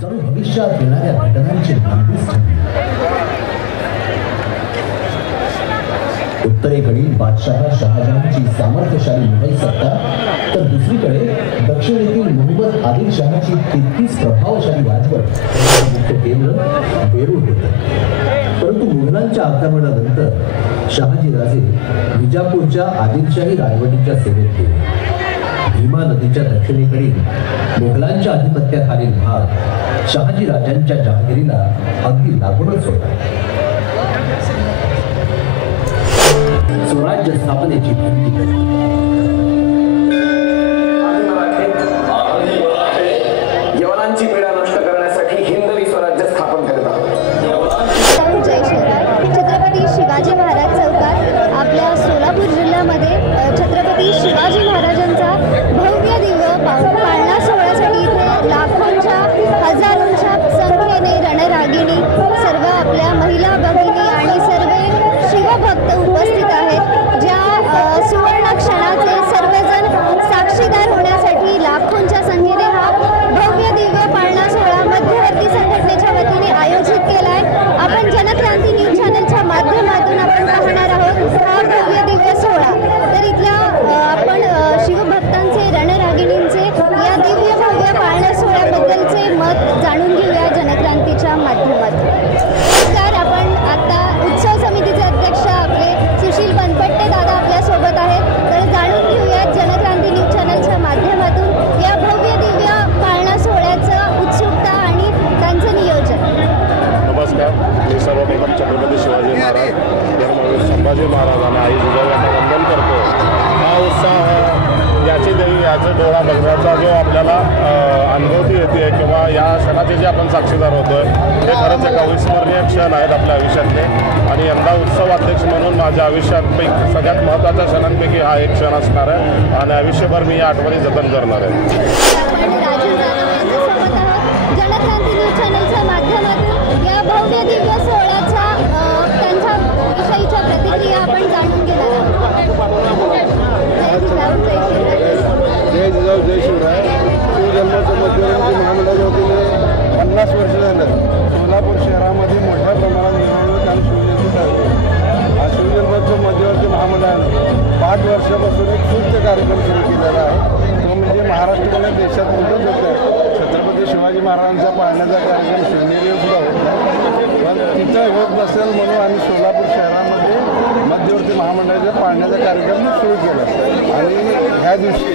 जणू भविष्यात येणाऱ्या घटनांची नांदीच ठरली। उत्तरेकडील बादशाह शहाजहानची सामर्थ्यशाली मुघल सत्ता तर दुसरीकडे दक्षिणेतील मोहम्मद आदिल शहाची तितकीच प्रभावशाली राजवट मुख्य केंद्र बेरूत होते। परंतु मुघलांच्या आक्रमणानंतर शहाजी राजे विजापूरच्या आदिलशाही राजवटीच्या सेवेत गेले। भीमा नदीच्या दक्षिणेकडील मुघलांच्या अधिपत्याखालील भाग शहाजी राजांच्या जहागिरीला अगदी लागूनच होता। स्वराज्य स्थापनेची भिंती कधी यवनांची पीडा नष्ट करण्यासाठी हिंदवी स्वराज्य स्थापन करत आहोत। जय शिवराय। छत्रपती शिवाजी महाराज चौकात आपल्या सोलापूर जिल्ह्यामध्ये छत्रपती शिवाजी महाराजांचा भव्य दिव्य पाळणा सोहळ्यासाठी इथे लाखोंच्या हजारोंच्या संख्येने रणरागिणी सर्व आपल्या महिला भगिनी आणि सर्व शिवभक्त उपस्थित आहेत। ज्या सुवर्ण क्षणाचे सर्वजण साक्षीदार होण्यासाठी लाखोंच्या संख्येने हा भव्य दिव्य पाळणा सोहळा मध्यवर्ती संघटनेच्या वतीने आयोजित केला आहे। आपण जनक्रांती न्यूज चॅनलच्या माध्यमातून आपण पाहणार आहोत हा भव्य दिव्य सोहळा। तर इथल्या आपण शिवभक्तांचे रणरागिणींचे या दिव्य भव्य पाळणा सोहळ्याबद्दलचे मत जाणून घेऊया जनक्रांतीच्या माध्यमातून। नमस्कार, आपण आता उत्सव समितीचे अध्यक्ष आपले सुशील बनपट्टे दादा आपल्या सोबत आहेत। तर जाणून घेऊया जनक्रांती न्यूज चॅनलच्या माध्यमातून या भव्य दिव्य पाळणा सोहळ्याचं उत्सुकता आणि त्यांचं नियोजन। नमस्कार, मी सर्वप्रथम छत्रपती शिवाजी महाराज धर्मवीर संभाजी महाराजांना आई जिजाऊंना वंदन करतो। हा उत्साह याची देवी याचं डोळा बघण्याचा जो आपल्याला अनुभूती येते किंवा या क्षणाचे जे आपण साक्षीदार होतोय हे खरंच एक अविस्मरणीय क्षण आहेत आपल्या आयुष्यातले। आणि यंदा उत्सव अध्यक्ष म्हणून माझ्या आयुष्यापैकी सगळ्यात महत्त्वाच्या क्षणांपैकी हा एक क्षण असणार आहे आणि आयुष्यभर मी या आठवणी जतन करणार आहे। जनक्रांती न्यूज चॅनलच्या माध्यमातून या भव्य दिव्य सोहळ्याच्या त्यांच्या विषयीच्या प्रतिक्रिया आपण जाणून घेणार आहोत। जय जिजाऊ जय शिवराय। शिवजन्माचं मध्यवर्ती महामंडळाच्या वतीने 50 वर्ष झालं सोलापूर शहरामध्ये मोठ्या प्रमाणात मिरवणूक आणि शिवजयंती चालते। हा शिवजन्माचं मध्यवर्ती महामंडळानं 5 वर्षापासून एक स्तुत्य कार्यक्रम सुरू केलेला आहे। तो म्हणजे महाराष्ट्राने देशात मोठंच होतं छत्रपती शिवाजी महाराजांचा पाळण्याचा कार्यक्रम शिवनेरीवर सुद्धा होत नाही, पण तिथं होत नसेल म्हणून आम्ही सोलापूर शहरामध्ये मध्यवर्ती महामंडळाच्या पाळण्याचा कार्यक्रम सुरू केला। आणि ह्या दिवशी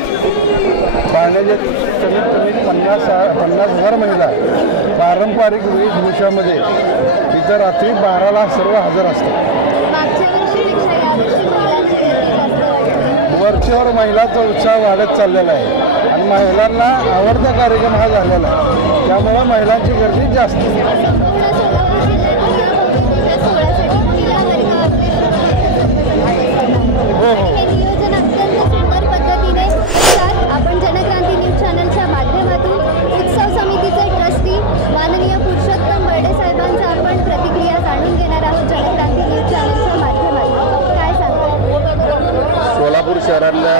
पाळण्याच्या कमीत कमी 50,000 महिला पारंपरिक वेशभूषामध्ये इथं रात्री 12ला सर्व हजर असतात। वरचेवर महिलांचा उत्साह वाढत चाललेला आहे आणि महिलांना आवडता कार्यक्रम हा झालेला आहे, त्यामुळे महिलांची गर्दी जास्त आपण जनक्रांती न्यूज चॅनलच्या माध्यमातून उत्सव समितीचे ट्रस्टी माननीय पुरुषोत्तम बर्डे साहेबांचा आपण प्रतिक्रिया जाणून घेणार आहोत जनक्रांती न्यूज चॅनलच्या माध्यमातून। काय सांगता? सोलापूर शहरातल्या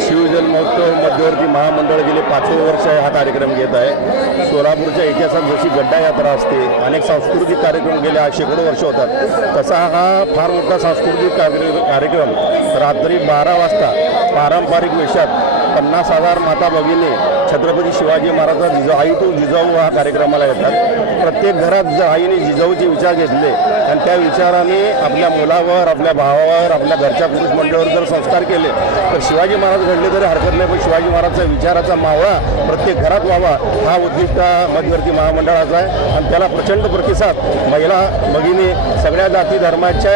शिवजन्मोत्सव मध्यवर्ती महामंडळ गेले 5वे वर्ष हा कार्यक्रम घेत आहे। सोलापूरच्या इतिहासात जशी गड्डा यात्रा असते, अनेक सांस्कृतिक कार्यक्रम गेल्या शेकडो वर्ष होतात, तसा हा फार मोठा सांस्कृतिक कार्यक्रम रात्री 12 वाजता पारंपरिक वेशात 50,000 माता भगिनी छत्रपती शिवाजी महाराजांचा जिजाऊ आई तो जिजाऊ हा कार्यक्रमाला येतात। प्रत्येक घरात जर आईने जिजाऊचे विचार घेतले आणि त्या विचाराने आपल्या मुलावर, आपल्या भावावर, आपल्या घरच्या पुरुष मंडळावर जर संस्कार केले तर शिवाजी महाराज घडले तरी हरकत नाही, पण शिवाजी महाराजचा विचाराचा मावळा प्रत्येक घरात व्हावा हा उद्दिष्ट मध्यवर्ती महामंडळाचा आहे। आणि त्याला प्रचंड प्रतिसाद महिला भगिनी सगळ्या जाती धर्माच्या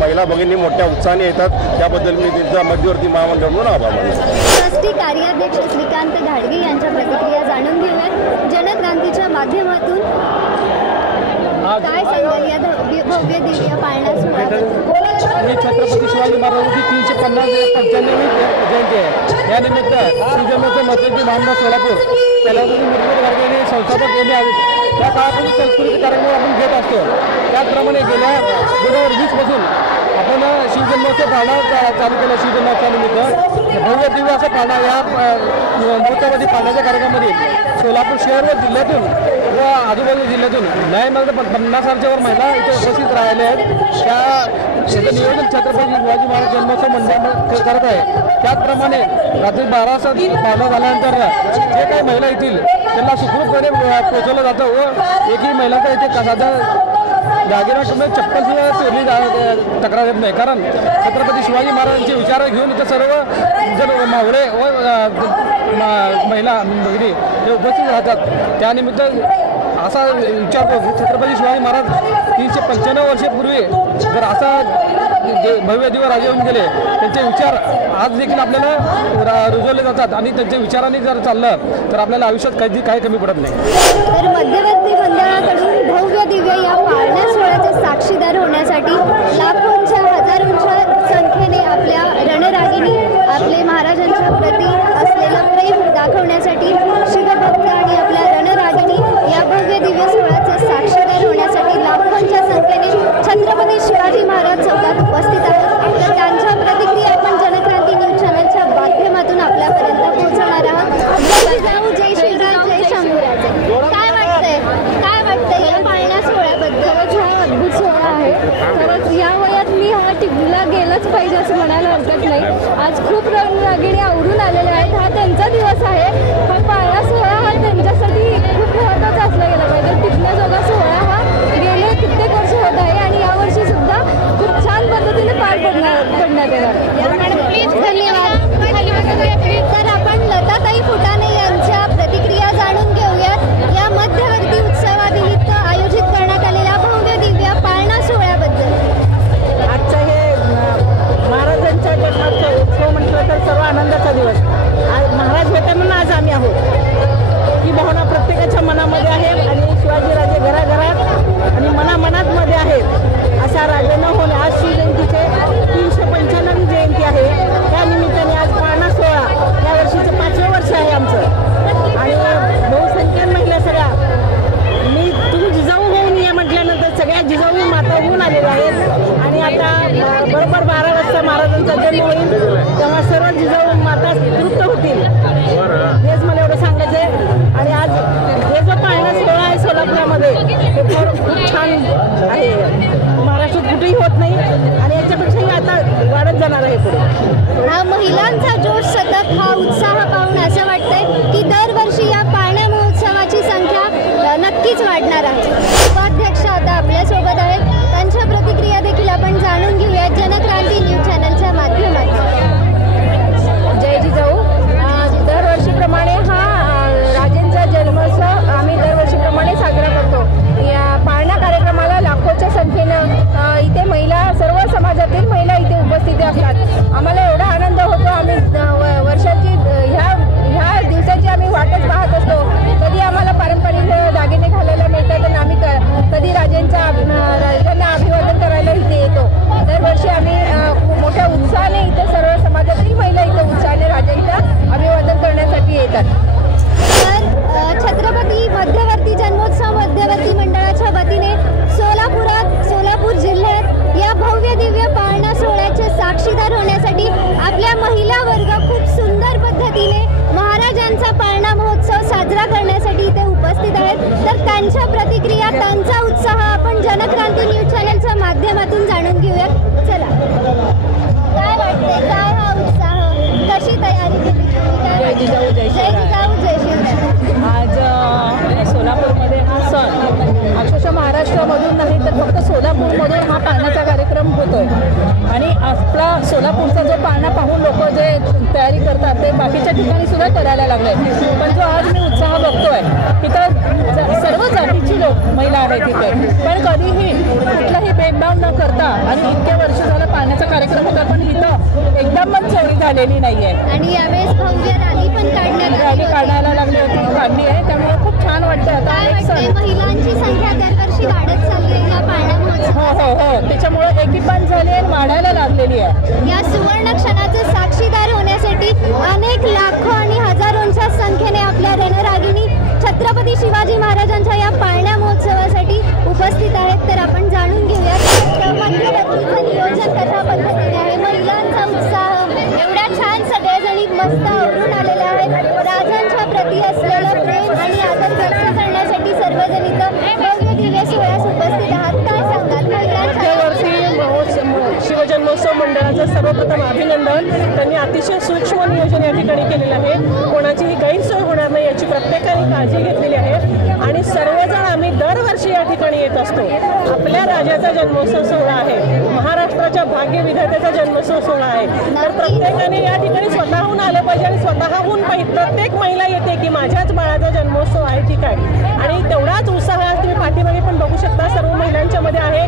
महिला भगिनी मोठ्या उत्साहाने येतात, त्याबद्दल मी त्यांचा मध्यवर्ती महामंडळ म्हणून आभार मानतो। ट्रस्टी कार्याध्यक्ष श्रीकांत घाडगे यांच्या प्रतिक्रिया जाणून घेऊयात जनक्रांतीच्या माध्यमातून। काय सांगाल या भव्य दिव्य पाळणा सोहळ्याबद्दल? मी छत्रपती शिवाजी महाराजांची 395वी जयंती आहे, या निमित्त शिवजन्माचं मध्यवर्ती महामंडळ सोलापूर त्याला मुरलीधर घाडगे संस्थापक यांनी त्या काळापासून सांस्कृतिक कार्यक्रम आपण घेत असतो. त्याचप्रमाणे गेल्या 2020 पासून आपण शिवजन्मोत्सव पाळणा चालू केला. शिवजन्मोत्सवानिमित्त भव्य दिव्य असं पाळणा या महोत्सवामध्ये पाळण्याच्या कार्यक्रमामध्ये सोलापूर शहर व जिल्ह्यातून व आजूबाजूच्या जिल्ह्यातून न्यायमार्ग 50,000च्या वर महिला इथे उपस्थित राहिल्या आहेत. त्याचं नियोजन छत्रपती शिवाजी महाराज जन्मोत्सव मंडळ करत आहे. त्याचप्रमाणे रात्री 12 वाजता पाळणा झाल्यानंतर जे काही महिला येतील त्यांना सुखरूपपणे पोहोचवलं जातं व एकही महिलाचा इथे साधा दागिना किंवा चप्पल सुद्धा चोरली तक्रार येत नाही. कारण छत्रपती शिवाजी महाराजांचे विचार घेऊन इथं सर्व जण मावळे व महिला भगिनी हे उपस्थित राहतात. त्यानिमित्त असा विचार छत्रपती शिवाजी महाराज 395 वर्षापूर्वी जर असा भव्य दिव्य राजे होऊन गेले त्यांचे विचार आज देखील आपल्याला रुजवले जातात आणि त्यांच्या विचारांनी जर चाललं तर आपल्याला आयुष्यात काही कमी पडत नाही. तर मध्यवर्ती मंडळाकडून भव्य दिव्य या पाळणा सोहळ्याचे साक्षीदार होण्यासाठी लाखोंच्या हजारोंच्या संख्येने आपल्या रणरागिणी आपले महाराजांच्या प्रती असलेलं प्रेम दाखवण्यासाठी शिवभक्त आणि आपल्या रणरागिणी या भव्य दिव्य सोहळ्याचे साक्षीदार होण्यासाठी लाखोंच्या संख्येने छत्रपती शिवाजी महाराज चौकात उपस्थित आहेत. तर त्यांच्या प्रतिक्रिया आपण जनक्रांती न्यूज चॅनलच्या माध्यमातून आपल्यापर्यंत पोहोचवणार आहोत. जय जिजाऊ, जय शिवराज, जय शंभूराजे. काय वाटतंय या पाळणा सोहळ्याबद्दल? खरंच हा अद्भुत सोहळा आहे. खरंच या वयात मी हा टिपला गेलाच पाहिजे असं म्हणायला हरकत नाही. आज खूप रणरागिणी आवरून आलेले आहेत. हा त्यांचा दिवस आहे. हा पाळणा सोहळा हा त्यांच्यासाठी खूप महत्त्वाचा असला गेला पाहिजे. टिपण्याजोगा सोहळा हा गेले कित्येक वर्ष होत आहे आणि यावर्षी सुद्धा खूप छान पद्धतीने पार पडण्यात येणार. प्लीज धन्यवाद. तर आपण लताताई फुटाणे यांच्या प्रतिक्रिया जाणून घेऊयात या मध्यवर्ती उत्सवानिमित्त आयोजित करण्यात आलेल्या भव्य दिव्य पाळणा सोहळ्याबद्दल. आजचा हे महाराजांच्या जन्माचा उत्सव म्हटलं तर सर्व आनंदाचा दिवस. आज महाराज होते म्हणून आज आम्ही आहोत ही भावना प्रत्येकाच्या मनामध्ये आहे आणि शिवाजीराजे घराघरात आणि मनामध्ये आहेत. अशा राजांना होणे आज शिवजयंतीचे 395 जयंती आहे. त्या निमित्ताने आज पाळणा सोहळा या वर्षीचं 5वें वर्ष आहे आमचं आणि बहुसंख्येन महिला सगळ्या तुम्ही जिजाऊ होऊन ये म्हटल्यानंतर सगळ्या जिजाऊ माता होऊन आलेल्या आहेत आणि आता बरोबर 12 वाजता महाराजांचा जन्म होईल तेव्हा सर्व जिजाऊ माता तृप्त होतील हेच मला एवढं सांगायचं आहे. आणि आज हे जो पाळणा सोहळा आहे सोलापुरामध्ये ते खूप छान आहे. महाराष्ट्रात कुठेही होत नाही आणि याच्यापेक्षाही आता वाढत जाणार आहे पुढे. हा महिलांचा जोश सतत हा उत्साह पाहून असं वाटतंय की दरवर्षी या पाळणा महोत्सवाची संख्या नक्कीच वाढणार आहे. उपाध्यक्ष आता आपल्यासोबत आहेत. त्यांच्या प्रतिक्रिया देखील आपण जाणून घेऊया जनक्रांती न्यूज चॅनलच्या माध्यमातून. जय जिजाऊ. दरवर्षीप्रमाणे हा राजेंचा जन्मोत्सव आम्ही दरवर्षीप्रमाणे साजरा करतो. या पाळणा कार्यक्रमाला लाखोच्या संख्येनं इथे महिला सर्व समाजातील महिला इथे उपस्थित असतात. आम्हाला एवढा आनंद होतो. आम्ही वर्षाची ह्या दिवसाची आम्ही वाटच पाहत असतो. कधी आम्हाला पारंपरिक दागिने घालायला मिळतात आणि आम्ही कधी राजांना अभिवादन करायला इथे येतो. दरवर्षी आम्ही मोठ्या उत्साहाने इथे सर्व समाजातील महिला इथे उत्साहाने राजांचं अभिवादन करण्यासाठी येतात. तर छत्रपती मध्यवर्ती जन्मोत्सव मध्यवर्ती मंडळाच्या वतीने सोलापूर जिल्ह्यात या भव्य दिव्य पाळणा सोहळ्याचे साक्षीदार होण्यासाठी आपल्या महिला वर्ग खूप सुंदर पद्धतीने महाराजांचा पाळणा महोत्सव साजरा करण्यासाठी इथे उपस्थित आहेत. तर त्यांच्या प्रतिक्रिया त्यांचा उत्साह आपण जनक्रांती न्यूज चॅनलच्या माध्यमातून जाणून घेऊयात. चला, काय वाटते? काय हा उत्साह? कशी तयारी केली? जय जिजाऊ, जय शिवराज. जय शिवराज. आज सोलापूरमध्ये हा सण अक्षरशः महाराष्ट्रामधून नाही तर फक्त सोलापूरमधून हा पाळण्याचा कार्यक्रम होतोय आणि आपला सोलापूरचा जो पाळणा पाहून लोक जे तयारी करतात ते बाकीच्या ठिकाणी सुद्धा करायला लागले. पण जो आज मी उत्साह बघतोय तिथं सर्व जातीची लोक महिला आहेत तिथे, पण कधीही कुठलाही भेदभाव न करता आणि इतके वर्ष झालं पाळण्याचा कार्यक्रम होता पण इथं एकदमच चोरी झालेली नाहीये. आणि यावेळेस भव्य रॅली पण काढायला लागली होती, काढली आहे. त्यामुळे खूप छान वाटतं. आता महिलांची संख्या दरवर्षी वाढत चालली आहे या पाळणा महोत्सवात. हो त्याच्यामुळे एकीपण झाली आणि वाढायला लागलेली आहे. या सुवर्ण क्षणाचे साक्षीदार होण्यासाठी अनेक लाखो आणि हजारोंच्या संख्येने आपल्या रणरागिणी छत्रपती शिवाजी महाराजांच्या या पाळणा उपस्थित आहेत, तर आपण जाणून घेऊयात मध्यरात्रीचं नियोजन कशा पद्धतीने आहे. महिलांचा उत्साह, एवढ्या छान सगळेजणी मस्त आवरून आलेल्या आहेत. राजांच्या प्रती असलेलं प्रेम आणि आदर व्यक्त करण्यासाठी सर्वजण इथं भव्य दिव्य सोहळ्यास उपस्थित आहात. काय सांगाल मध्यवर्ती शिवजन्मोत्सव मंडळाचं सर्वप्रथम अभिनंदन. त्यांनी अतिशय सूक्ष्म नियोजन या ठिकाणी केलेलं आहे. कोणाचीही गैरसोय होणार नाही याची प्रत्येकाने काळजी घेतलेली आहे आणि सर्वजण आम्ही दरवर्षी या ठिकाणी येत असतो. आपल्या राजाचा जन्मोत्सव सोहळा आहे, महाराष्ट्राच्या भाग्यविधात्याचा जन्मोत्सव सोहळा आहे. तर प्रत्येकाने या ठिकाणी स्वतःहून आलं पाहिजे आणि स्वतःहून प्रत्येक महिला येते की माझ्याच बाळाचा जन्मोत्सव आहे ठीक आहे. आणि तेवढाच उत्साह आज तुम्ही पाठीमागे पण बघू शकता, सर्व महिलांच्या मध्ये आहे,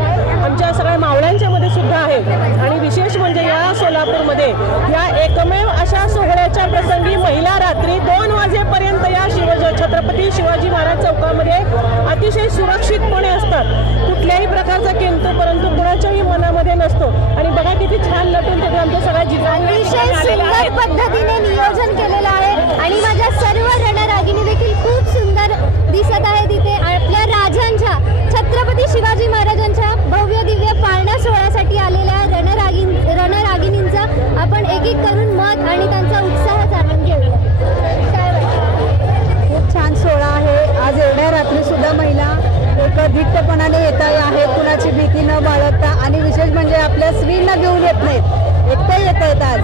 आमच्या सगळ्या मावळ्यांच्या मध्ये सुद्धा आहे. आणि विशेष म्हणजे या सोलापूरमध्ये या एकमेव अशा सोहळ्याच्या प्रसंगी महिला रात्री 2 वाजेपर्यंत या छत्रपती शिवाजी महाराज चौकामध्ये अतिशय सुरक्षितपणे असतात. कुठल्याही प्रकारचा किंतु परंतु कुणाच्याही मनामध्ये नसतो. आणि बघा किती छान नटून तिथे आमच्या सगळ्या सुंदर पद्धतीने नियोजन केलेलं आहे आणि माझ्या सर्व रणरागिणी देखील खूप सुंदर दिसत आहे. तिथे आपल्या राजांच्या छत्रपती शिवाजी महाराजांच्या भव्य दिव्य पाळणा सोहळ्यासाठी आलेल्या रणरागिणींचा आपण एक एक करून मत आणि त्यांचा उत्साह जाणून घेऊया. काय वाटतं? खूप छान सोहळा आहे. आज एवढ्या रात्री सुद्धा महिला एक धिट्टपणाने येत आहे, कुणाची भीती न बाळगता. आणि विशेष म्हणजे आपल्या स्त्रींना घेऊन येत नाहीत, एकट्या येत आहेत. आज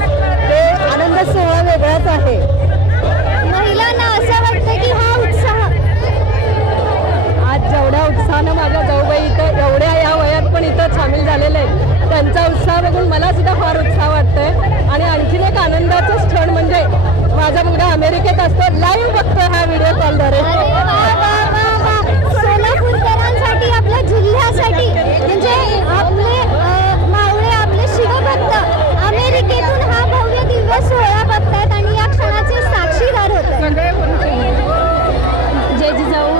ते आनंद सोहळा वेगळाच आहे. महिलांना असं वाटतं की हा उत्साह आज जेवढ्या उत्साहानं माझ्या जाऊबाई इथं एवढ्या या वयात पण इथं सामील झालेले आहेत, त्यांचा उत्साह बघून मला सुद्धा फार उत्साह वाटतोय. आणि आणखीन एक आनंदाचं क्षण म्हणजे माझा मुलगा अमेरिकेत असतो, लाईव्ह बघतो हा व्हिडिओ कॉलद्वारे. सोलापूरकरांसाठी, आपल्या जिल्ह्यासाठी, म्हणजे आपले मावळे, आपले शिवभक्त अमेरिकेतून हा भव्य दिव्य सोहळा बघतायत आणि या क्षणाचे साक्षीदार होत आहेत. जय जिजाऊ.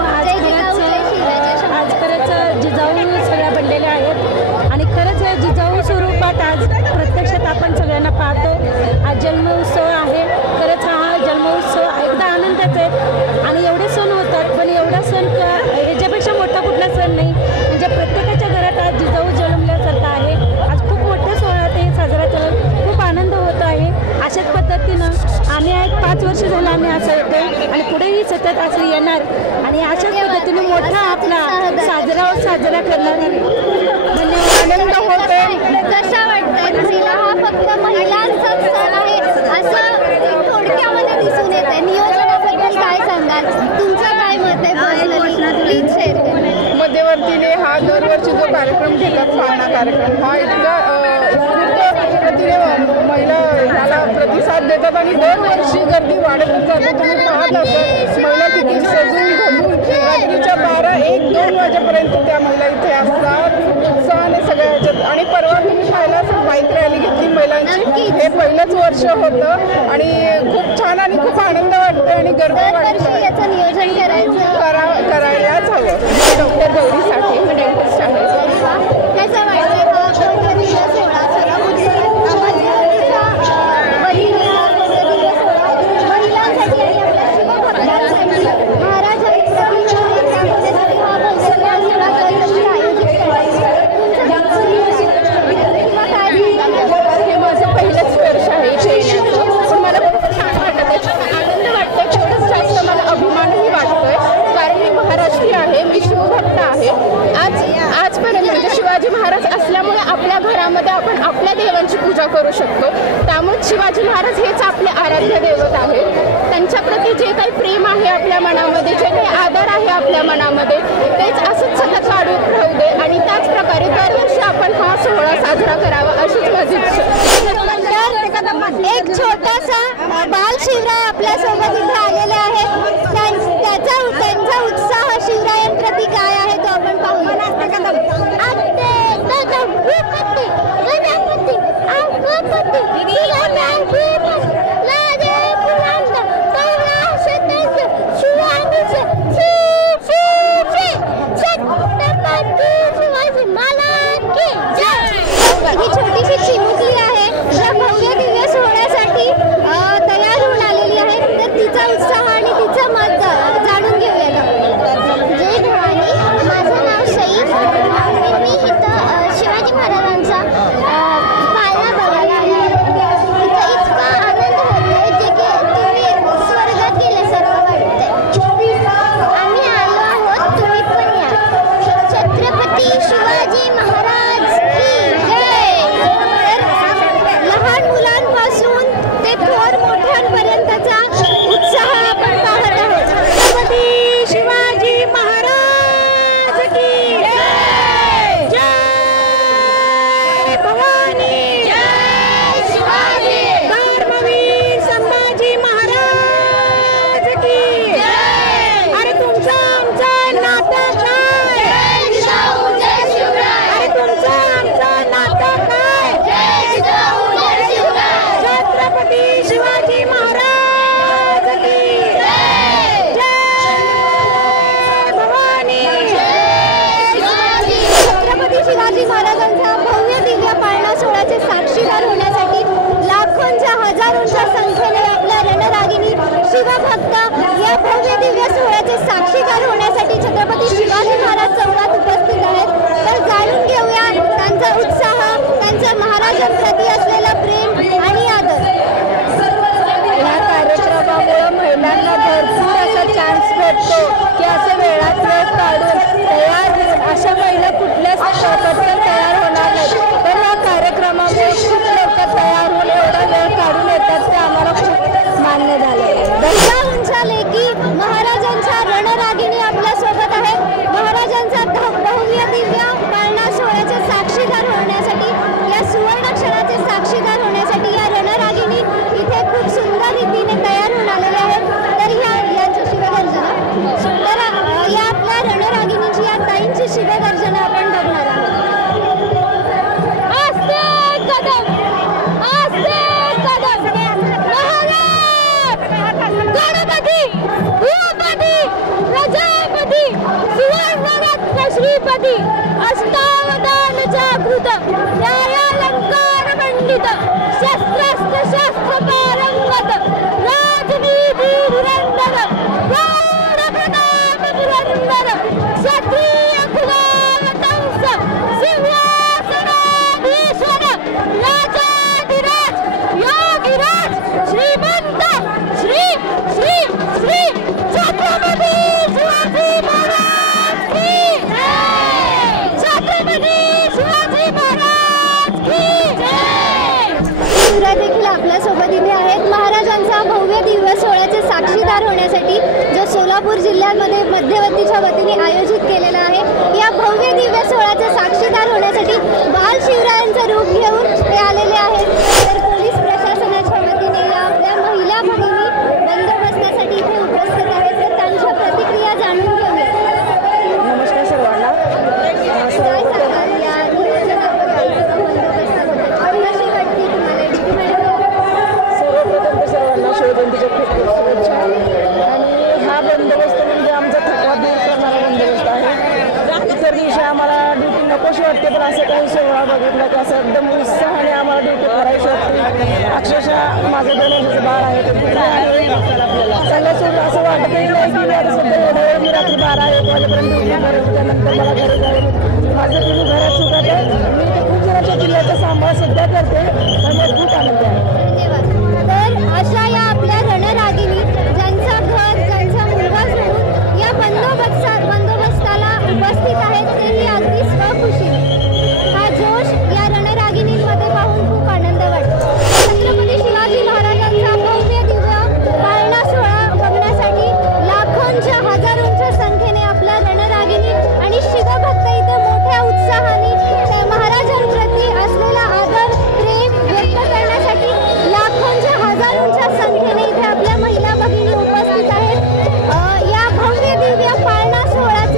आज खरंच जिजाऊ सगळ्या बनलेल्या आहेत आणि खरंच जिजाऊ स्वरूपात आज प्रत्यक्षात आपण सगळ्यांना पाहतो. आज जन्मोत्सव आहे. खरंच हा जन्मोत्सव एकदा आनंदाचा आहे आणि एवढे सण होतात, पण एवढा सण ह्याच्यापेक्षा मोठा कुठला सण नाही. म्हणजे प्रत्येकाच्या घरात आज जिजाऊ जन्मल्यासारखं आहे. आज खूप मोठ्या सोहळ्यात हे साजरा करत खूप आनंद होत आहे. अशाच पद्धतीनं आम्ही 5 वर्ष झालं आम्ही असं येतोय आणि पुढेही सतत असं येणार आणि अशाच पद्धतीने मोठा आपला साजरा करणार. आनंद होतोय. कशा वाटतंय तुला? हा फक्त महिलांचा सण आहे असं थोडक्यामध्ये दिसून येत आहे. नियोजनाबद्दल काय सांगाल? तुमचं काय मत आहे? प्लीज शेअर करा. मध्यवर्तीने हा दरवर्षी जो कार्यक्रम घेतात, पाळणा कार्यक्रम, हा इतका उत्स्फूर्त पद्धतीने महिला ह्याला प्रतिसाद देतात आणि दरवर्षी गर्दी वाढतच जाते. तुम्ही पाहत असाल महिला किती सजून घालून रात्रीच्या 12-1-2 वाजेपर्यंत त्या महिला इथे असतात उत्साहाने सगळ्या ह्याच्यात. आणि परवा तुम्ही पाहिला असेल बाईक रॅली घेतली महिलांची, हे पहिलंच वर्ष होतं आणि खूप छान आणि खूप आनंद वाटतो आणि गर्व वाटतो. याचं नियोजन करायलाच हवं. डॉक्टर गौरी साठे, मी डेंटिस्ट आहे. कसं वाटतं आपण आपल्या देवांची पूजा करू शकतो. त्यामुळे शिवाजी महाराज हेच आपले आराध्य दैवत आहेत. त्यांच्याप्रती जे काही प्रेम आहे आपल्या मनामध्ये, जे काही आदर आहे आपल्या मनामध्ये, तेच असंच सतत वाढत राहू दे आणि त्याच प्रकारे दरवर्षी आपण हा सोहळा साजरा करावा अशीच माझी एक छोटासा बाल शिवराय आपल्यासोबत इथे आलेले आहेत. त्यांचा उत्साह शिवरायांप्रती काय आहे तो आपण पाहूया. ही छोटीशी चिमुकली आहे ज्या भव्य दिव्य सोहळ्यासाठी तयार होऊन आलेली आहे. तर तिचा उत्साह आणि तिचं सुवर्णरत्न श्रीपती अष्टावधान जागृत न्यायालंकार मंडित शस्त्रास्त्र शास्त्र पारंगत राजनीती धुरंधर गौड प्रताप पुरंदर क्षत्रिय कुलावतंस सिंहासनाधीश्वर राजाधिराज योगिराज श्रीमंत श्री श्री श्री छत्रपती शिवाजी महाराज की जय छत्रपती शिवाजी महाराज की जय शिवराय देखील आपल्यासोबत इथे आहेत. महाराजांचा भव्य दिव्य सोहळ्याचे साक्षीदार होण्यासाठी जो सोलापूर जिल्ह्यामध्ये मध्यवर्तीच्या वतीने आयोजित केलेला आहे, या भव्य दिव्य सोहळ्याचे साक्षीदार होण्यासाठी बाल शिवरायांचं रूप घेऊन ते आलेले आहेत. तर पोलीस प्रशासनाच्या वतीने या आपल्या महिला भगिनी बंदोबस्तासाठी इथे उपस्थित आहेत. तर त्यांच्या प्रतिक्रिया जाणून घेऊया. नमस्कार सर्वांना. काय सांगाल या नियोजनाबद्दल, बंदोबस्ताबद्दल? कशी वाटते तुम्हाला ड्युटी मॅडम? सर्वप्रथम तर सर्वांना शिवजयंतीच्या खूप खूप शुभेच्छा. आणि हा बंदोबस्त म्हणजे आमचा थकवा दूर करणारा बंदोबस्त आहे. इतर दिवशी आम्हाला ड्युटी नकोशी वाटते, पण असं काही सोहळा बघितला की असं एकदम उत्साहाने आम्हाला ड्युटी करायची वाटते. अक्षरशः माझं 2 वर्षाचं बाळ आहे, ते पुढे आहे. त्याला सोडून असं वाटतही नाही की मी आता सध्या एवढ्या वेळ मी रात्री 12-1 वाजेपर्यंत ड्युटी करत, त्यानंतर मला घरी जाईल. माझं तुम्ही घरात सुद्धा ते मी ते खूप जणांच्या जिल्ह्याचा सांभाळ सध्या करते, त्यामुळे खूप आनंद आहे. धन्यवाद. तर अशा या आपल्या रणरागिणी ज्यांचा घर, ज्यांचा मुलगा सोडून या बंदोबस्ताला उपस्थित आहेत, तेही अगदी स्वखुशीने. हा जोश या रणरागिणींमध्ये पाहून खूप आनंद वाटतो. छत्रपती शिवाजी महाराजांचा भव्य दिव्य पाळणा सोहळा बघण्यासाठी लाखोंच्या हजारोंच्या संख्येने आपल्या रणरागिणी आणि शिवभक्त इथे मोठ्या उत्साहाने त्या महाराजांप्रती असलेला आदर, प्रेम व्यक्त करण्यासाठी लाखोंच्या हजारोंच्या संख्येने इथे आपल्या महिला भगिनी उपस्थित आहेत. या भव्य दिव्य पाळणा सोहळ्यात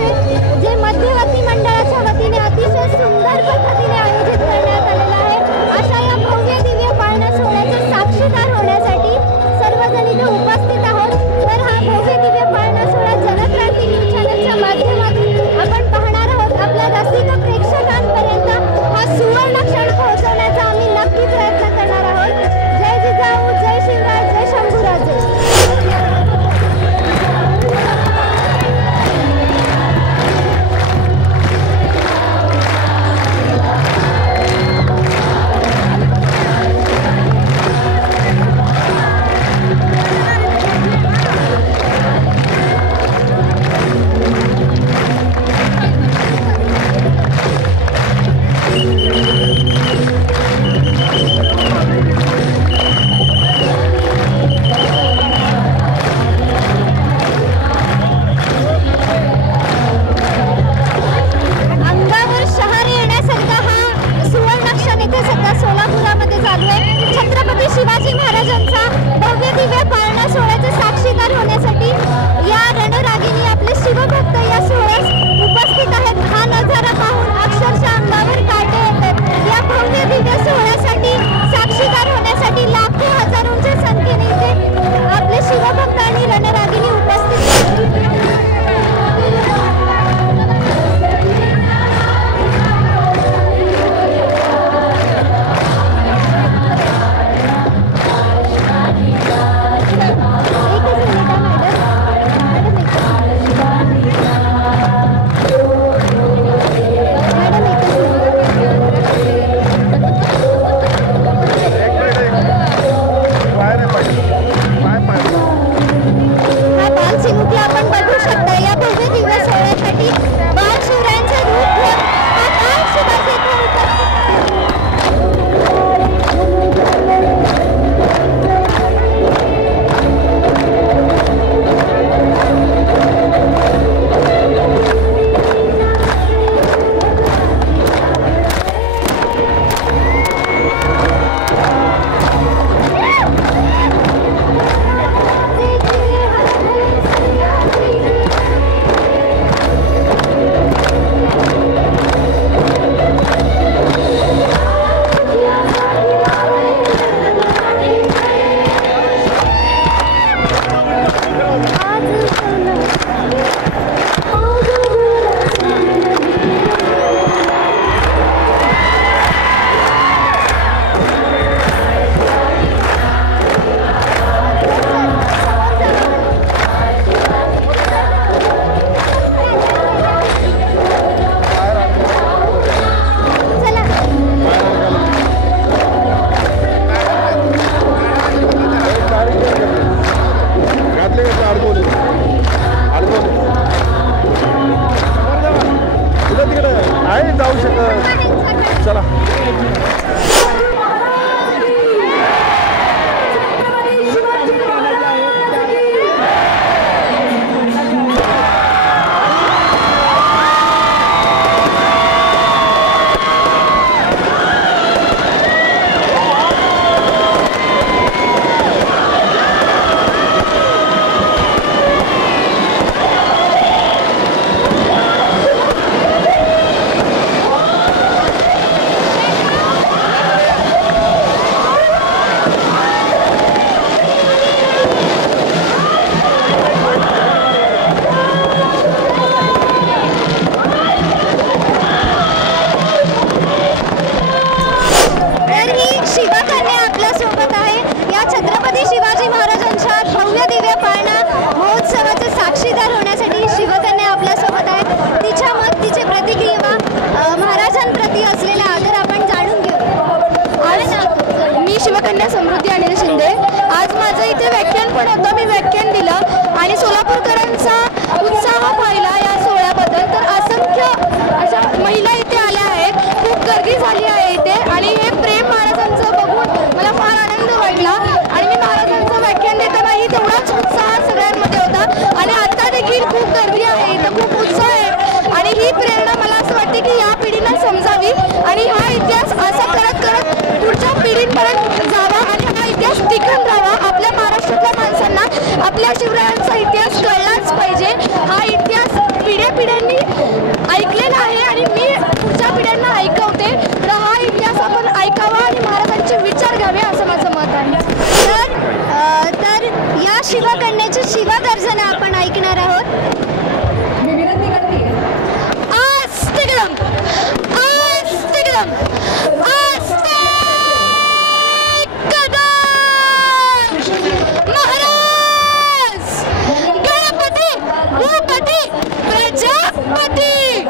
श्रीपती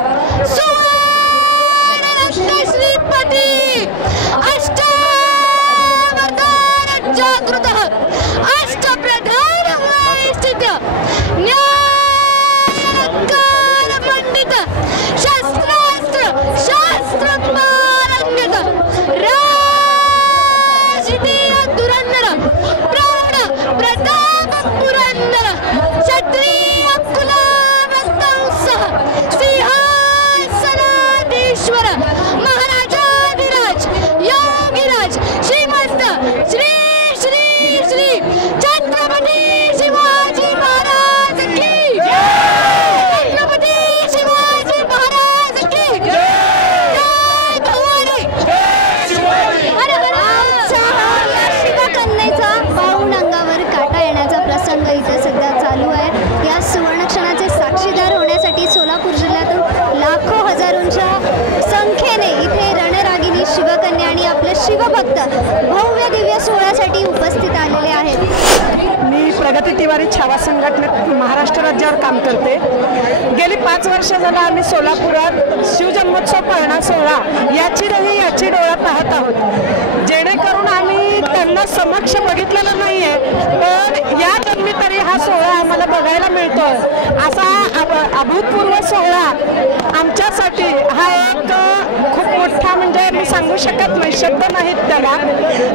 सुवर्ण श्रीपती अष्टावतार जागृत अष्टप्रधान स्थित न्यायकार पंडित शस्त्रास्त्र शास्त्र पारंगत राजनीय धुरंधर प्राण प्रताप पुरंदर क्षत्रिय कुलावंतंसह सिंहासनाधीश्वर महाराजाधिराज योगीराज श्रीमंत श्री श्री श्री छत्रपती शिवाजी महाराज की छत्रपती शिवाजी महाराज की जय भवानी शिवकन्येचा पाऊण अंगावर काटा येण्याचा प्रसंग इथे सध्या चालू आहे। या सुवर्णक्षणाचे साक्षीदार होण्यासाठी सोलापूर जिल्ह्यातून लाखो हजारोंच्या संख्येने इथे रणरागिणी शिवकन्या आणि आपले शिवभक्त भव्य दिव्य सोहळ्यासाठी उपस्थित आलेले आहेत। मी प्रगती तिवारी छावा संघटनेत महाराष्ट्र राज्यावर काम करते। गेली 5 वर्ष झालं आम्ही सोलापुरात शिवजन्मोत्सव पाळणा सोहळा याची डोळा पाहत आहोत। जेणेकरून आम्ही त्यांना समक्ष बघितलेलं नाहीये, पण या जन्मी तरी हा सोहळा आम्हाला बघायला मिळतो। असा अभूतपूर्व सोहळा आमच्यासाठी हा एक खूप मोठा, म्हणजे मी सांगू शकत नाही, शब्द नाहीत त्याला।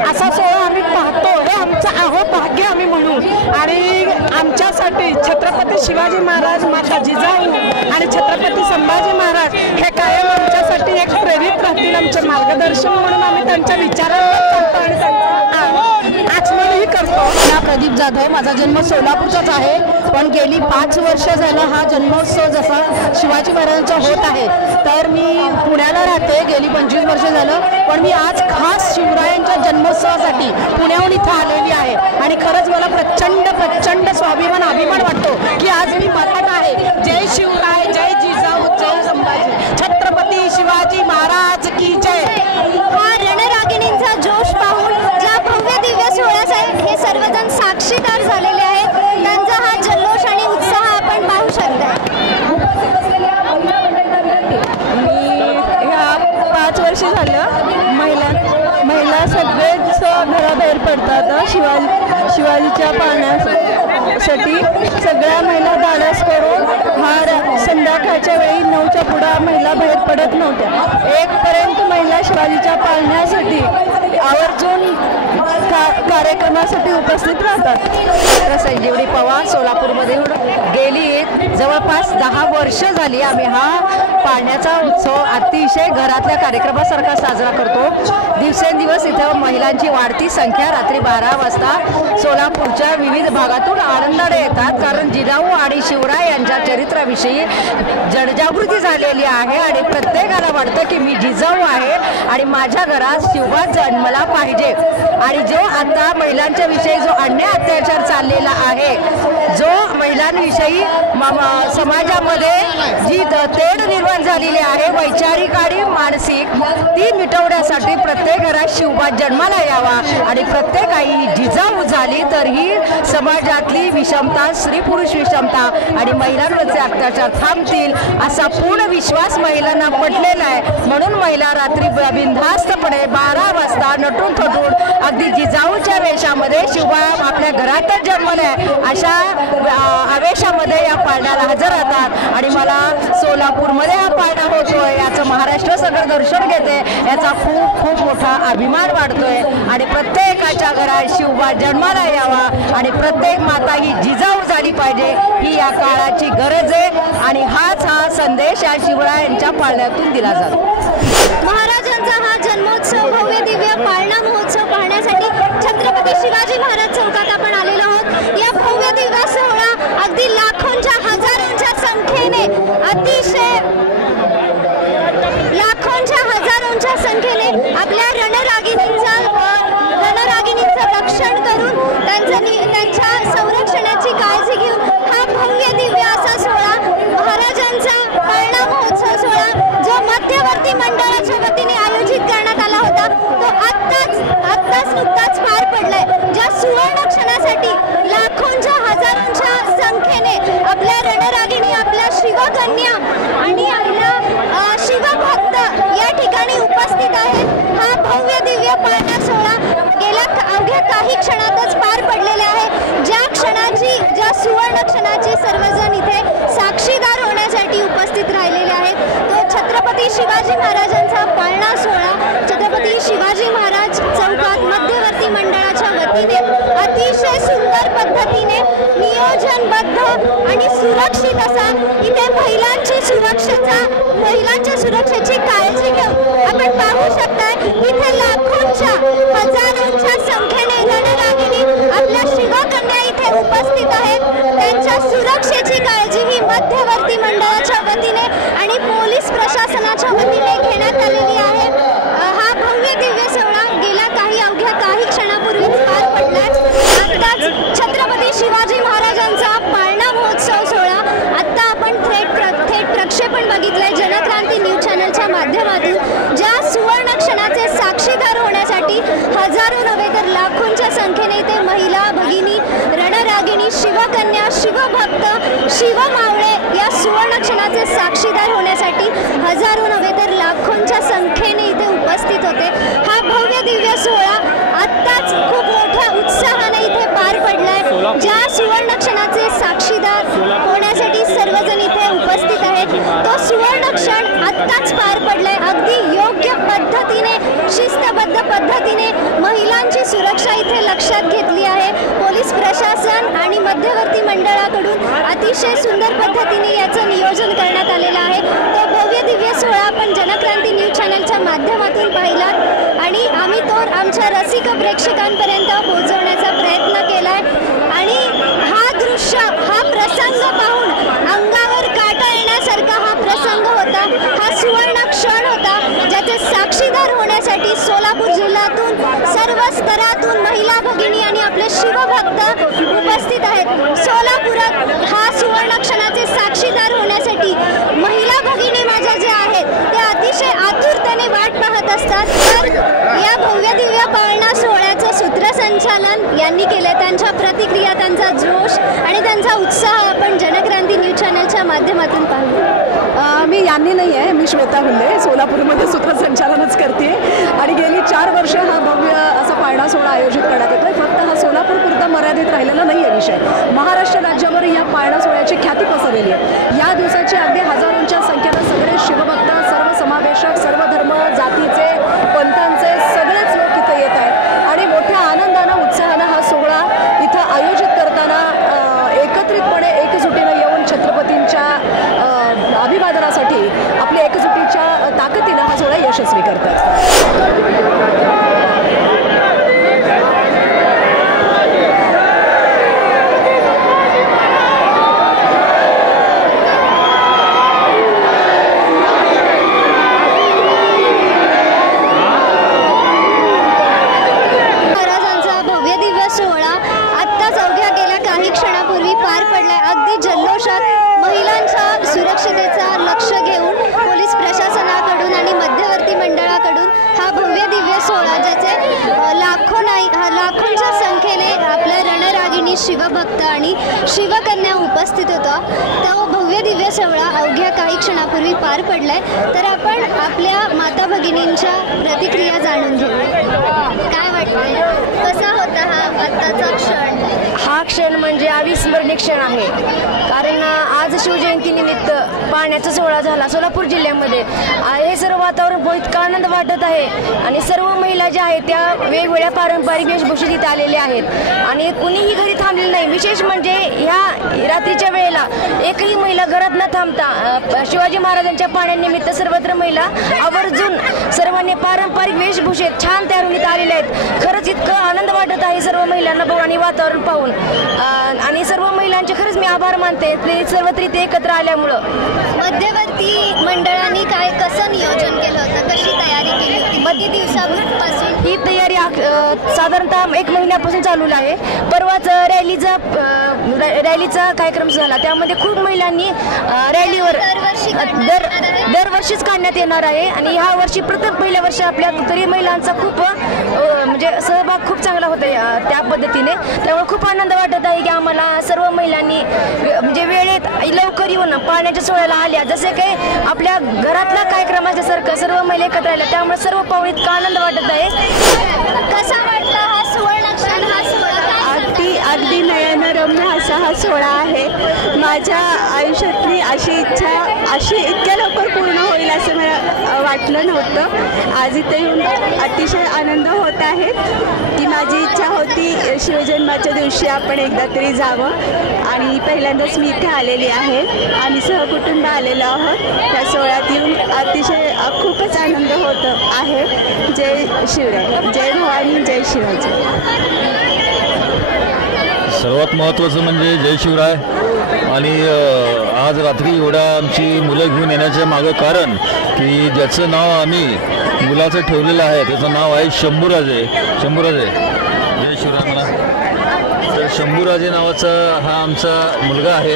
असा सोहळा आम्ही पाहतो, हे आमचं भाग्य आम्ही म्हणू। आणि आमच्यासाठी छत्रपती शिवाजी महाराज, माता जिजाऊ आणि छत्रपती संभाजी महाराज हे कायम आमच्यासाठी एक प्रेरित राहतील, आमचे मार्गदर्शन म्हणून आम्ही त्यांच्या विचारांना करतो आणि त्यांचा आचमनही करतो। ना प्रदीप जाधव, माझा जन्म सोलापूरचाच आहे, पण गेली 5 वर्ष झालं हा जन्मोत्सव जसा शिवाजी महाराजांचा होत आहे, तर मी पुण्याला राहते, गेली 25 वर्ष झालं, पण मी आज खास शिवरायांच्या जन्मोत्सवासाठी पुण्याहून इथं आलेली आहे। आणि खरंच मला प्रचंड अभिमान वाटतो की आज मी म्हणत आहे जय शिवराय, जय जिजाऊ, जय संभाजी, छत्रपती शिवाजी महाराज की जय। हा रणरागिणींचा जोश पाहून ज्या भव्य दिव्य सोहळ्याचे हे सर्वजण साक्षीदार झालेले आहेत, त्यांचा हा जल्लोष आणि उत्साह आपण पाहू शकता। मी ह्या 5 वर्ष झालं महिला सगळेच घराबाहेर पडतात शिवाजीच्या पाहण्यासाठी। सगळ्या महिला धाडस करून संध्याकाळच्या वेळी 9च्या पुढे महिला बाहेर पडत नव्हत्या। 1 पर्यंत महिला शिवाजीच्या पाहण्यासाठी आवर्जून कार्यक्रमासाठी उपस्थित राहतात। संजीवनी पवार, सोलापूरमध्ये गेली जवळपास 10 वर्ष झाली आम्ही हा पाळण्याचा उत्सव अतिशय घरातल्या कार्यक्रमासारखा साजरा करतो। दिवसेंदिवस इथं महिलांची वाढती संख्या रात्री 12 वाजता सोलापूरच्या विविध भागातून आनंदाने येतात, कारण जिजाऊ आणि शिवराय यांच्या चरित्राविषयी जनजागृती झालेली आहे आणि प्रत्येकाला वाटतं की मी जिजाऊ आहे आणि माझ्या घरात शिवबा जन्मला पाहिजे। आणि जो आता महिलांच्या विषयी जो अन्याय अत्याचार चाललेला आहे, जो महिलांविषयी समाजामध्ये जी तेढ निर्माण झालेली आहे वैचारिक आणि मानसिक, ती मिटवण्यासाठी प्रत्येक घरात शिवबा जन्माला यावा आणि प्रत्येक आई जिजाऊ झाली तर ही समाजातली विषमता, स्त्री पुरुष विषमता आणि महिलांवरचे अत्याचार थांबतील असा पूर्ण विश्वास महिलांना पटलेला आहे। म्हणून महिला रात्री बिनधास्तपणे 12 वाजता नटून थटून अगदी जिजाऊच्या वेशामध्ये शिवबा आपल्या घरातच जन्मलाय अशा आवेशामध्ये या पाळण्याला हजर राहतात। आणि मला सोलापूरमध्ये हा पाळणा होतोय याचं महाराष्ट्र सगळं दर्शन घेते, याचा खूप मोठा अभिमान वाटतोय। आणि प्रत्येकाच्या घरात शिवबा जन्माला यावा आणि प्रत्येक माता ही जिजाऊ झाली पाहिजे, ही या काळाची गरज आहे। आणि हा संदेश या शिवरायांच्या पाळण्यातून दिला जातो। महाराजांचा हा जन्मोत्सव भव्य दिव्य पाळणा महोत्सव पाहण्यासाठी छत्रपती शिवाजी महाराज चौकात आपण आलेलो आहोत। या भव्य दिव्य सोहळा अगदी लाखोंच्या हजारोंच्या संख्येने अतिशय आपल्या रणरागिणींचं रक्षण करून त्यांच्या संरक्षणाची काळजी घेऊन हा भव्य दिव्य असा सोहळा महाराजांचा पाळणा महोत्सव सोहळा जो मध्यवर्ती मंडळाच्या वतीने आयोजित करण्यात आला होता तो आत्ताच नुकताच पार पडलाय। ज्या सुवर्ण क्षणासाठी लाखोंच्या हजारोंच्या संख्येने आपल्या रणरागिणी आपल्या शिवकन्या क्षणाचे सर्वजण इथे साक्षीदार होण्यासाठी उपस्थित राहिलेले आहेत. तो छत्रपती शिवाजी महाराजांचा पाळणा सोहळा छत्रपती शिवाजी महाराज चौकात मध्यवर्ती मंडळाच्या वतीने अतिशय सुंदर पद्धतीने नियोजनबद्ध आणि सुरक्षित असा इथे महिलांच्या सुरक्षेची काळजी घेऊन आपण पाहू शकता इथे लाखोंच्या हजारोंच्या संख्येने रणरागिणी आपल्या शिवकन्या इथे उपस्थित आहेत. त्यांच्या सुरक्षेची काळजी ही मध्यवर्ती मंडळाच्या वतीने आणि पोलीस प्रशासनाच्या वतीने घेण्यात आलेली आहे. हा भव्य दिव्य सोहळा गेल्या अवघ्या काही क्षणापूर्वीच पार पडलाय. आत्ताच छत्रपती शिवाजी महाराजांचा पाळणा महोत्सव सोहळा आत्ता आपण थेट प्रक्षेपण बघितलंय जनक्रांती न्यूज चॅनलच्या माध्यमातून. ज्या सुवर्ण क्षणाचे साक्षीदार होण्यासाठी हजारो नव्हे तर लाखोंच्या संख्येने इथे महिला भगिनी रणरागिणी शिवकन्या शिवभक्त शिवमावळे या सुवर्ण क्षणाचे साक्षीदार होण्यासाठी हजारो नव्हे तर लाखोंच्या संख्येने इथे उपस्थित होते. हा भव्य दिव्य सोहळा आत्ताच खूप मोठ्या उत्साहाने इथे पार पडलाय. ज्या सुवर्ण क्षणाचे साक्षीदार होण्यासाठी सर्वजण इथे उपस्थित आहेत तो सुवर्ण क्षण आत्ताच पार पडलाय. अगदी योग्य पद्धतीने शिस्तबद्ध पद्धतीने महिलांची सुरक्षा इथे लक्षात घेतली आहे. पोलीस प्रशासन आणि मध्यवर्ती मंडळाकडून अतिशय सुंदर पद्धतीने याचं नियोजन करण्यात आलेलं आहे. तो भव्य दिव्य सोहळा आपण जनक्रांती न्यूज चॅनलच्या माध्यमातून पाहिलात आणि आम्ही तो आमच्या रसिक प्रेक्षकांपर्यंत पोहोचवण्याचा प्रयत्न केलाय. आणि हा प्रसंग पाहून अंगावर काटा येण्यासारखा हा प्रसंग होता. हा सुवर्ण क्षण होता ज्याचे साक्षीदार होण्यासाठी सोलापूर जिल्ह्यातून सर्व स्तरातून महिला भगिनी आणि आपले शिवभक्त उपस्थित आहेत. सोलापुरात हा सुवर्ण क्षणाचे साक्षीदार होण्यासाठी महिला भगिनी माझ्या ज्या आहेत त्या अतिशय आतुरतेने वाट पाहत असतात. तर या भव्य दिव्य पाळणा सोहळ्याचं सूत्रसंचालन यांनी केलं. त्यांच्या प्रतिक्रिया त्यांचा जोश आणि त्यांचा उत्साह आपण जनक्रांती न्यूज चॅनलच्या माध्यमातून पाहू. मी यांनी नाही आहे, मी श्वेता हुल्ले सोलापूरमध्ये सूत्रसंचालनच करते आणि गेली 4 वर्ष हा भव्य असा पाळणा सोहळा आयोजित करण्यात येतोय. फक्त हा सोलापूरपुरता मर्यादित राहिलेला नाही आहे विषय. महाराष्ट्र राज्यावर या पाळणा सोहळ्याची ख्याती पसरलेली आहे. या दिवसाची अगदी हजारोंच्या संख्येनं सगळे शिवभक्त सर्व समावेशक सर्व धर्म जातीचे पंथांचे सगळेच लोक इथं येत आहेत आणि मोठ्या आनंदानं उत्साहानं हा सोहळा इथं आयोजित करताना एकत्रितपणे एकजुटीनं येऊन छत्रपतींच्या अभिवादनासाठी आपल्या एकजुटीच्या ताकदीनं हा सोहळा यशस्वी करतात. शिवभक्त आणि शिवकन्या उपस्थित होता. तो भव्य दिव्य सोहळा अवघ्या काही क्षणापूर्वी पार पडलाय. तर आपण आपल्या माता भगिनींच्या प्रतिक्रिया जाणून घेऊ. काय वाटतंय, कसा होता हा आत्ताचा क्षण? हा क्षण म्हणजे अविस्मरणीय क्षण आहे. कारण आज शिवजयंतीनिमित्त पाळण्याचा सोहळा झाला सोलापूर जिल्ह्यामध्ये. हे सर्व वातावरण इतका आनंद वाटत आहे आणि सर्व महिला ज्या आहेत त्या वेगवेगळ्या पारंपरिक वेशभूषेत इथे आलेल्या आहेत आणि कुणीही घरी थांबलेलं नाही. विशेष म्हणजे ह्या रात्रीच्या वेळेला एकही महिला घरात न थांबता शिवाजी महाराजांच्या पाळण्यानिमित्त सर्वत्र महिला आवर्जून सर्वांनी पारंपरिक वेशभूषेत छान तयार होऊन इथं आलेल्या आहेत. खरंच इतकं आनंद वाटत आहे सर्व महिलांना बघून आणि वातावरण पाहून आणि सर्व महिलांचे खरंच मी आभार मानते ते सर्वत्र इथे एकत्र आल्यामुळं. मध्यवर्ती मंडळांनी कसं नियोजन केलं होतं, कशी तयारी केली होती, किती दिवसापासून ही तयारी साधारणतः 1 महिन्यापासून चालू आहे. परवाच रॅलीचा कार्यक्रम झाला त्यामध्ये खूप महिलांनी रॅलीवर दरवर्षीच काढण्यात येणार आहे आणि ह्या वर्षी पहिल्या वर्षी आपल्या तरी महिलांचा खूप म्हणजे सहभाग खूप चांगला होता त्या पद्धतीने. त्यामुळे खूप आनंद वाटत आहे की आम्हाला सर्व महिलांनी म्हणजे वेळेत लवकर येऊन पाळण्याच्या सोहळ्याला आल्या. जसे काही आपल्या घरातला कार्यक्रमाच्या सारखं सर्व महिला एकत्र आल्या त्यामुळे सर्व पाहून इतका आनंद वाटत आहे. कसा वाटला हा सुवर्ण क्षण, हा सोहळा? अगदी नयनरम्य असा हा सोहळा आहे. माझ्या आयुष्यातली अशी इच्छा इतक्या लवकर पूर्ण होईल असं मला वाटलं नव्हतं. आज इथे येऊन अतिशय आनंद होत आहे की माझी इच्छा होती शिवजन्माच्या दिवशी आपण एकदा तरी जावं आणि पहिल्यांदाच मी इथे आलेली आहे. आम्ही सहकुटुंब आलेलो आहोत. त्या सोहळ्यात येऊन अतिशय खूपच आनंद होत आहे. जय शिवराय, जय भवानी, जय शिवाजी. सर्वात महत्त्वाचं म्हणजे जय शिवराय. आणि आज रात्री एवढा आमची मुलं घेऊन येण्याच्या मागं कारण की ज्याचं नाव आम्ही मुलाचं ठेवलेलं आहे त्याचं नाव आहे शंभूराजे. शंभूराजे, जय शिवराय. मला तर शंभूराजे नावाचा हा आमचा मुलगा आहे.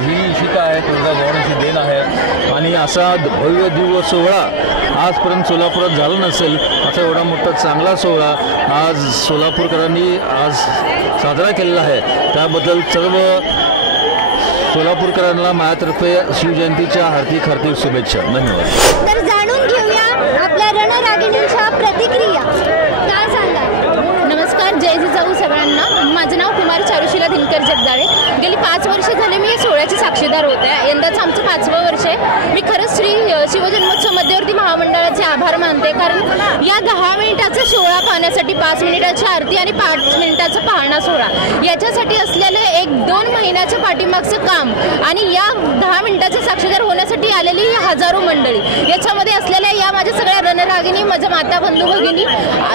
ही शिका आहे तुळजा भवानीची देण आहे. आणि असा भव्य दिव्य सोहळा आजपर्यंत सोलापुरात झाला नसेल असा एवढा मोठा चांगला सोहळा आज सोलापूरकरांनी आज साजरा केलेला आहे. त्याबद्दल सर्व सोलापूरकरांना माझ्यातर्फे शिवजयंतीच्या हार्दिक हार्दिक शुभेच्छा. धन्यवाद. तर जाणून घेऊया आपल्या रणरागिणींच्या प्रतिक्रिया. काय सांगा? नमस्कार, जय जिजाऊ सगळ्यांना. माझं नाव कुमार चारुशीला दिनकर जगदाळे. गेली 5 वर्ष झाले मी या सोहळ्याची साक्षीदार होते. यंदाचं आमचं 5वं वर्ष आहे. मी खरंच श्री शिवजन्मोत्सव मध्यवर्ती महामंडळाचे आभार मानते, कारण या 10 मिनिटाचा सोहळा पाहण्यासाठी 5 मिनिटाची आरती आणि 5 मिनिटाचा पाळणा सोहळा याच्यासाठी असलेले 1-2 महिन्याचं पाठीमागचं काम आणि या 10 मिनिटाचे साक्षीदार होण्यासाठी आलेली हजारो मंडळी, याच्यामध्ये असलेल्या या माझ्या सगळ्या रणरागिणी, माझ्या माता बंधू भगिनी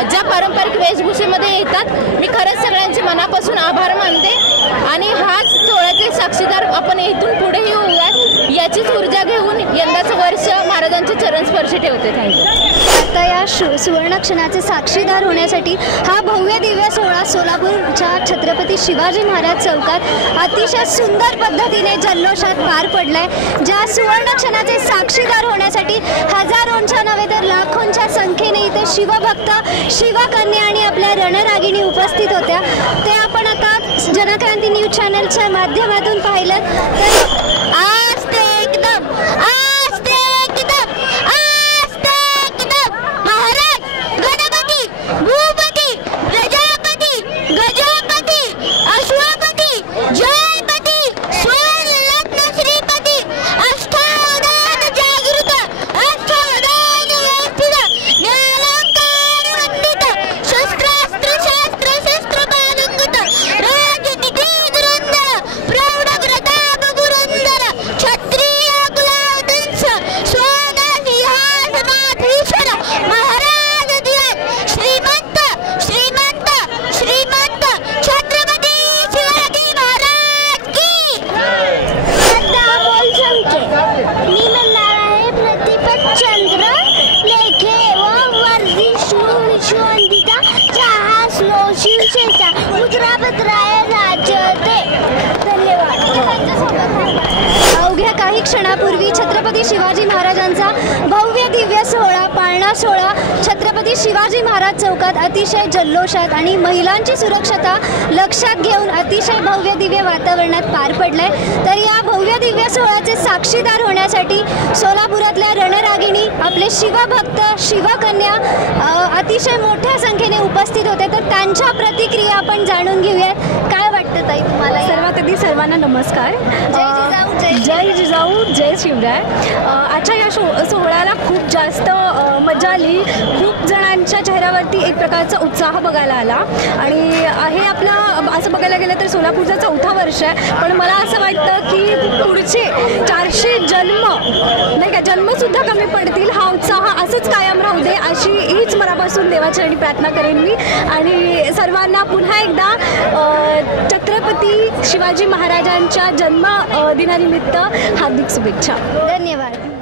ज्या पारंपरिक वेशभूषेमध्ये येतात, मी खरंच सगळ्यांचे मनापासून आभार मानते. आणि हाच सोहळ्याचे साक्षीदार आपण इथून पुढेही होऊयात याचीच ऊर्जा घेऊन यंदाचं वर्ष महाराजांचे चरणस्पर्शी ठेवते. थँक्यू. आता या सुवर्ण क्षणाचे साक्षीदार होण्यासाठी हा भव्य दिव्य सोहळा सोलापूरच्या छत्रपती शिवाजी महाराज चौकात अतिशय सुंदर पद्धतीने जल्लोषात पार पडलाय. ज्या सुवर्ण क्षणाचे साक्षीदार होण्यासाठी हजारोंच्या नव्हे तर लाखोंच्या संख्येने इथे शिवभक्त, शिवकन्या आणि आपल्या रणरागिणी उपस्थित होत्या. ते आपण आता जनक्रांती न्यूज चॅनलच्या माध्यमातून पाहिलं. तर आज ते एकदम महाराज गणपती, भूपती, प्रजापती, गजपती, अश्वपती, जयपती, स्वररत्न श्रीपती, अष्टावधान जागृत, अष्टावधान व्यवस्थित, ज्ञानालंकार वंदित, शस्त्रास्त्र शास्त्र शस्त्र पालंकृत, राजनिधी धुरंधर, प्रौढ प्रताप पुरंदर, क्षत्रिय कुलावतंस, स्वादा सिंहासनाधीश्वर महाराज धीरज, श्रीमंत श्रीमंत श्रीमंत छत्रपती शिवाजी महाराज की. अमोल चमके. मी म्हणणार आहे प्रतिपत चंद्र लेखे व वर्दी शिवंदिता चहा स्लो शिवशेषा मुद्रापत्राय राजते. धन्यवाद. अवघ्या काही क्षणापूर्वी छत्रपती शिवाजी महाराजांचा भव्य दिव्य सोहळा, पाळणा सोहळा छत्रपती शिवाजी महाराज चौकात अतिशय जल्लोषात आणि महिलांची सुरक्षता लक्षात घेऊन अतिशय भव्य दिव्य वातावरणात पार पडलाय. तर या भव्य दिव्य सोहळ्याचे साक्षीदार होण्यासाठी सोलापुरातल्या रणरागिणी, आपले शिवभक्त, शिवकन्या अतिशय मोठ्या संख्येने उपस्थित होते. तर त्यांच्या प्रतिक्रिया आपण जाणून घेऊयात. काय वाटतं ताई तुम्हाला? सर्वात आधी सर्वांना नमस्कार. जय जिजाऊ, जय शिवराय. आजच्या या सोहळ्याला खूप जास्त मजा आली. खूप जणांच्या चेहऱ्यावरती एक प्रकारचा उत्साह बघायला आला. आणि हे आपलं असं बघायला गेलं तर सोलापूरचं 4थं वर्ष आहे. पण मला असं वाटतं की पुढचे 400 जन्म नाही का, जन्मसुद्धा कमी पडतील. हा उत्साह असंच कायम राहू दे अशी हीच मनापासून देवाचरणी प्रार्थना करेन मी. आणि सर्वांना पुन्हा एकदा छत्रपती शिवाजी महाराजांच्या जन्म दिनानिमित्त हार्दिक शुभेच्छा. धन्यवाद.